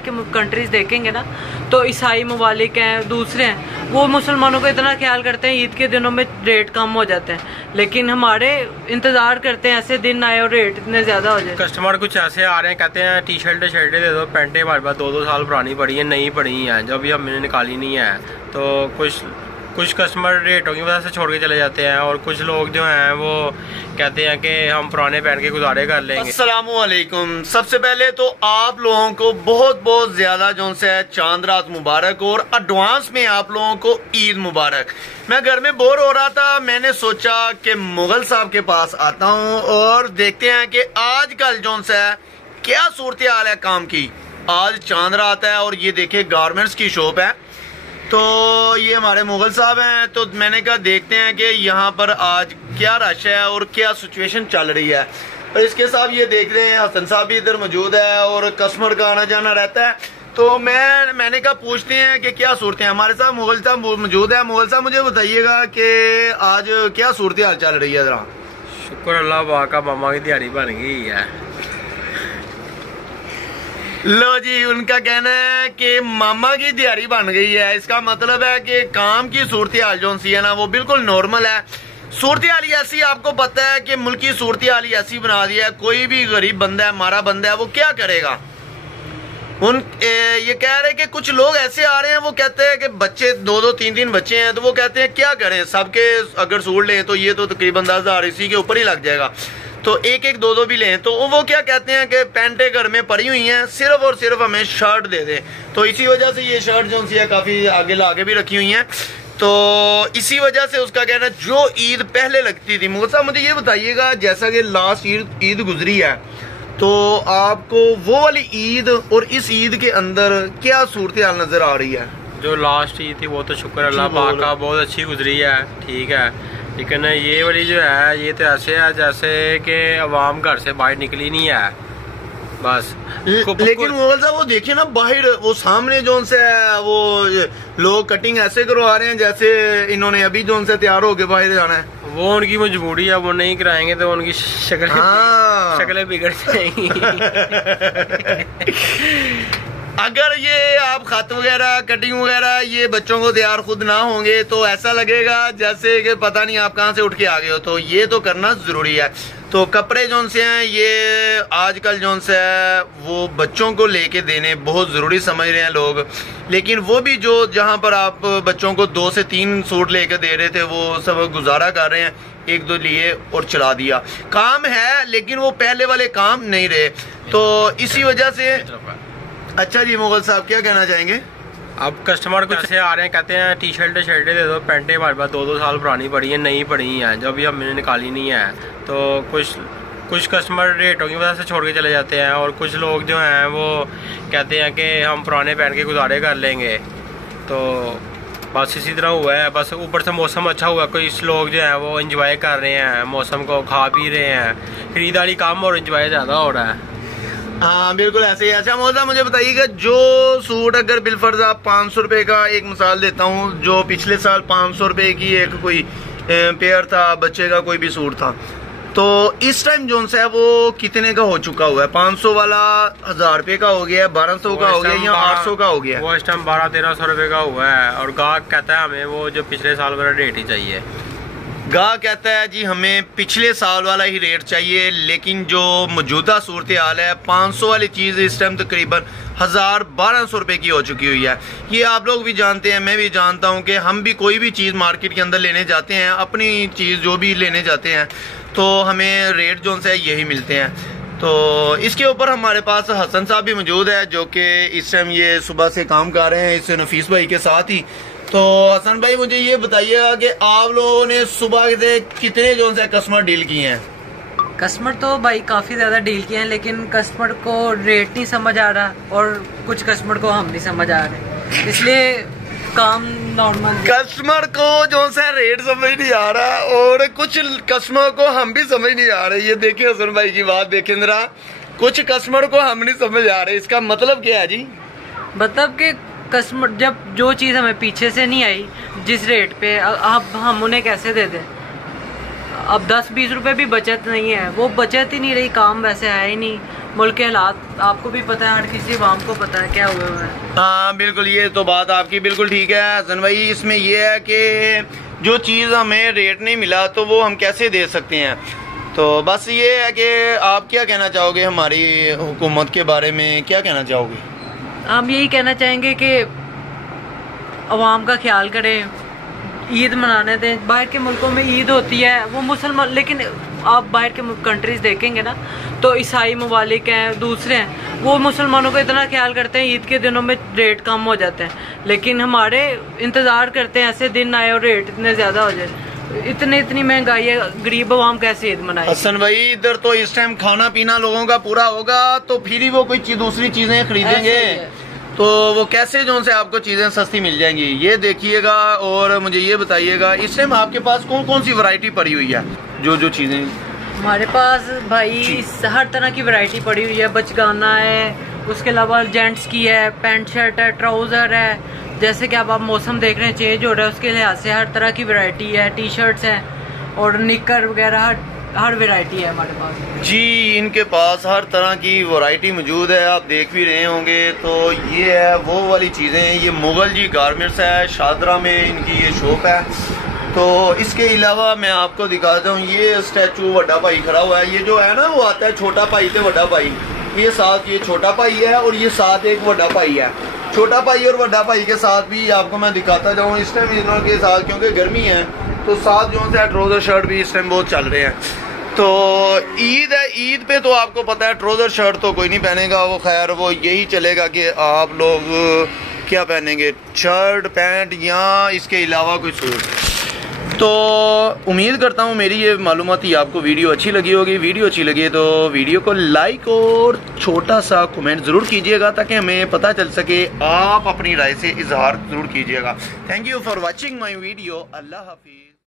के कंट्रीज देखेंगे ना तो ईसाई ममालिक हैं, दूसरे हैं, वो मुसलमानों को इतना ख्याल करते हैं, ईद के दिनों में रेट कम हो जाते हैं, लेकिन हमारे इंतजार करते हैं ऐसे दिन आए और रेट इतने ज्यादा हो जाए। कस्टमर कुछ ऐसे आ रहे हैं, कहते हैं टी शर्टें शर्टें दे दो, पैंटें हमारे पास 2-2 साल पुरानी पड़ी है, नई पड़ी हैं, जो भी हमने निकाली नहीं है। तो कुछ कस्टमर रेटों की वजह से छोड़ के चले जाते हैं, और कुछ लोग जो हैं वो कहते हैं कि हम पुराने पहन के गुजारे कर लेंगे। अस्सलामुअलैकुम। सबसे पहले तो आप लोगों को बहुत बहुत ज्यादा जो है चांद रात मुबारक, और एडवांस में आप लोगों को ईद मुबारक। मैं घर में बोर हो रहा था, मैंने सोचा कि मुगल साहब के पास आता हूँ और देखते हैं कि आजकल जो है क्या सूरत हाल है काम की। आज चांद रात है और ये देखिए गारमेंट्स की शॉप है, तो ये हमारे मुगल साहब हैं। तो मैंने कहा देखते हैं कि यहाँ पर आज क्या रश है और क्या सिचुएशन चल रही है। और इसके साथ ये देख रहे हैं हसन साहब भी इधर मौजूद है और कस्टमर का आना जाना रहता है। तो मैंने कहा पूछते हैं कि क्या सूरत है। हमारे साथ मुगल साहब मौजूद है। मुगल साहब मुझे बताइएगा कि आज क्या सूरत हाल चल रही है जरा। शुक्र अल्लाह पाक का, मामा की दिहाड़ी बन गई है। लो जी, उनका कहना है कि मामा की दिहाड़ी बन गई है। इसका मतलब है कि काम की सूरत हाल जो सी है ना वो बिल्कुल नॉर्मल है। सूरत हाल ऐसी, आपको पता है कि मुल्क की सूरत हाल ऐसी बना दी है, कोई भी गरीब बंदा है, हमारा बंदा है, वो क्या करेगा। ये कह रहे कि कुछ लोग ऐसे आ रहे हैं, वो कहते हैं कि बच्चे 2-2, 3-3 बच्चे हैं, तो वो कहते हैं क्या करें, सबके अगर सूट लें तो ये तो तकरीबन 10,000 इसी के ऊपर ही लग जाएगा, तो 1-1, 2-2 भी लें। तो वो क्या कहते हैं कि पैंटें घर में पड़ी हुई हैं, सिर्फ और सिर्फ हमें शर्ट दे दें। तो इसी वजह से ये शर्ट जो सी है काफ़ी आगे भी रखी हुई हैं। तो इसी वजह से उसका कहना है जो ईद पहले लगती थी। मुझे मुझे ये बताइएगा, जैसा कि लास्ट ईद गुजरी है, तो आपको वो वाली ईद और इस ईद के अंदर क्या सूरत हाल नजर आ रही है। जो लास्ट ईद थी वो तो शुक्र अल्लाह पाक का बहुत अच्छी गुजरी है, ठीक है, लेकिन ये वाली जो है ये तो ऐसे है जैसे कि अवाम घर से बाहर निकली नहीं है बस। लेकिन मुगल साहब वो देखिए ना, बाहर वो सामने जो से वो लोग कटिंग ऐसे करवा रहे हैं जैसे इन्होंइन्होंने अभी जो से तैयार होके बाहर जाना है। वो उनकी मजबूरी है, वो नहीं कराएंगे तो उनकी शक्लें बिगड़ जाएंगी। अगर ये आप खत वगैरह कटिंग वगैरह ये बच्चों को तैयार खुद ना होंगे तो ऐसा लगेगा जैसे कि पता नहीं आप कहाँ से उठ के आ गए हो। तो ये तो करना जरूरी है। तो कपड़े जो से हैं ये आजकल जो से है वो बच्चों को लेके देने बहुत ज़रूरी समझ रहे हैं लोग, लेकिन वो भी जो जहाँ पर आप बच्चों को 2 से 3 सूट लेके दे रहे थे वो सब गुजारा कर रहे हैं, 1-2 लिए और चला दिया। काम है लेकिन वो पहले वाले काम नहीं रहे। तो इसी वजह से अच्छा जी, मुगल साहब क्या कहना चाहेंगे। अब कस्टमर कुछ ऐसे आ रहे हैं, कहते हैं टी शर्टें शर्टें दे दो, पैंटें हमारे पास 2-2 साल पुरानी पड़ी है, नई पड़ी हैं, जो भी हमने निकाली नहीं है। तो कुछ कस्टमर रेटों की वजह से छोड़ के चले जाते हैं, और कुछ लोग जो हैं वो कहते हैं कि हम पुराने पहन के गुजारे कर लेंगे। तो बस इसी तरह हुआ है। बस ऊपर से मौसम अच्छा हुआ, कोई लोग जो है वो इंजॉय कर रहे हैं, मौसम को खा पी रहे हैं, खरीदारी कम और इंजॉय ज़्यादा हो रहा है। हाँ बिल्कुल ऐसे ही। अच्छा मौसा मुझे बताइएगा, जो सूट अगर बिलफर्ज आप 500 रुपए का, एक मिसाल देता हूँ, जो पिछले साल 500 रुपए की एक कोई पेयर था, बच्चे का कोई भी सूट था, तो इस टाइम जो है वो कितने का हो चुका हुआ है। 500 वाला 1000 रुपए का हो गया, 1200 का हो गया या 800 का हो गया। वो इस टाइम 1200-1300 रुपए का हुआ है, और गाहक कहता है हमें वो जो पिछले साल वाला रेट ही चाहिए। गाह कहता है जी हमें पिछले साल वाला ही रेट चाहिए, लेकिन जो मौजूदा सूरत हाल है 500 वाली चीज़ इस टाइम तकरीबन 1000-1200 रुपए की हो चुकी हुई है। ये आप लोग भी जानते हैं, मैं भी जानता हूँ कि हम भी कोई भी चीज़ मार्केट के अंदर लेने जाते हैं, अपनी चीज़ जो भी लेने जाते हैं तो हमें रेट जो है यही मिलते हैं। तो इसके ऊपर हमारे पास हसन साहब भी मौजूद है जो कि इस टाइम ये सुबह से काम कर रहे हैं इस नफीस भाई के साथ ही। तो हसन भाई मुझे ये बताइएगा कि आप लोगों ने सुबह से कितने जो है कस्टमर डील किए हैं। कस्टमर तो भाई काफ़ी ज़्यादा डील किए हैं, लेकिन कस्टमर को रेट नहीं समझ आ रहा और कुछ कस्टमर को हम नहीं समझ आ रहे, इसलिए काम नॉर्मल। कस्टमर को जो है रेट समझ नहीं आ रहा और कुछ कस्टमर को हम भी समझ नहीं आ रहे। ये देखिए हसन भाई की बात देखें जरा, कुछ कस्टमर को हम नहीं समझ आ रहे। इसका मतलब क्या है जी। मतलब कि कस्टमर जब जो चीज़ हमें पीछे से नहीं आई जिस रेट पे, अब हम उन्हें कैसे दे दें। अब 10-20 रुपए भी बचत नहीं है, वो बचत ही नहीं रही, काम वैसे है ही नहीं मुल्क के हालात आपको भी पता है, हर किसी आवाम को पता है क्या हुए हुए हैं। हाँ बिल्कुल, ये तो बात आपकी बिल्कुल ठीक है हसन भाई। इसमें यह है कि जो चीज़ हमें रेट नहीं मिला तो वो हम कैसे दे सकते हैं। तो बस ये है कि आप क्या कहना चाहोगे हमारी हुकूमत के बारे में, क्या कहना चाहोगे? हम यही कहना चाहेंगे कि अवाम का ख्याल करें, ईद मनाने दें। बाहर के मुल्कों में ईद होती है वो मुसलमान, लेकिन आप बाहर के कंट्रीज देखेंगे ना तो ईसाई ममालिक हैं, दूसरे हैं, वो मुसलमानों का इतना ख्याल करते हैं, ईद के दिनों में रेट कम हो जाते हैं। लेकिन हमारे इंतज़ार करते हैं ऐसे दिन आए और रेट इतने ज़्यादा हो जाए। इतनी महंगाई है, गरीब अवाम कैसे ईद मनाए? हसन भाई इधर तो इस टाइम खाना पीना लोगों का पूरा होगा तो फिर ही वो कोई दूसरी चीज़ें खरीदेंगे, तो वो कैसे जो से आपको चीज़ें सस्ती मिल जाएंगी, ये देखिएगा। और मुझे ये बताइएगा इस टाइम आपके पास कौन कौन सी वैरायटी पड़ी हुई है? जो चीज़ें हमारे पास भाई हर तरह की वैरायटी पड़ी हुई है। बचगाना है, उसके अलावा जेंट्स की है, पैंट शर्ट है, ट्राउज़र है। जैसे कि अब आप मौसम देख रहे हैं चेंज हो रहा है, उसके लिहाज से हर तरह की वैरायटी है। टी शर्ट्स हैं और निकर वगैरह हर वैरायटी है हमारे पास। जी इनके पास हर तरह की वैरायटी मौजूद है, आप देख भी रहे होंगे। तो ये है वो वाली चीज़ें, ये मुगल जी गारमेंट्स है, शादरा में इनकी ये शॉप है। तो इसके अलावा मैं आपको दिखाता हूँ, ये स्टैचू वड्डा भाई खड़ा हुआ है। ये जो है ना वो आता है छोटा भाई से वड्डा भाई, ये साथ ये छोटा भाई है और ये साथ एक वड्डा भाई है। छोटा भाई और वड्डा भाई के साथ भी आपको मैं दिखाता जाऊँ इस टाइम इन्हों के साथ, क्योंकि गर्मी है तो साथ जो है ट्राउज़र शर्ट भी इस टाइम बहुत चल रहे हैं। तो ईद है, ईद पे तो आपको पता है ट्राउज़र शर्ट तो कोई नहीं पहनेगा, वो खैर वो यही चलेगा कि आप लोग क्या पहनेंगे, शर्ट पैंट या इसके अलावा कोई सूट। तो उम्मीद करता हूँ मेरी ये मालूमाती आपको वीडियो अच्छी लगी होगी। वीडियो अच्छी लगी तो वीडियो को लाइक और छोटा सा कमेंट ज़रूर कीजिएगा ताकि हमें पता चल सके, आप अपनी राय से इजहार ज़रूर कीजिएगा। Thank you for watching my video. अल्लाह हाफिज़।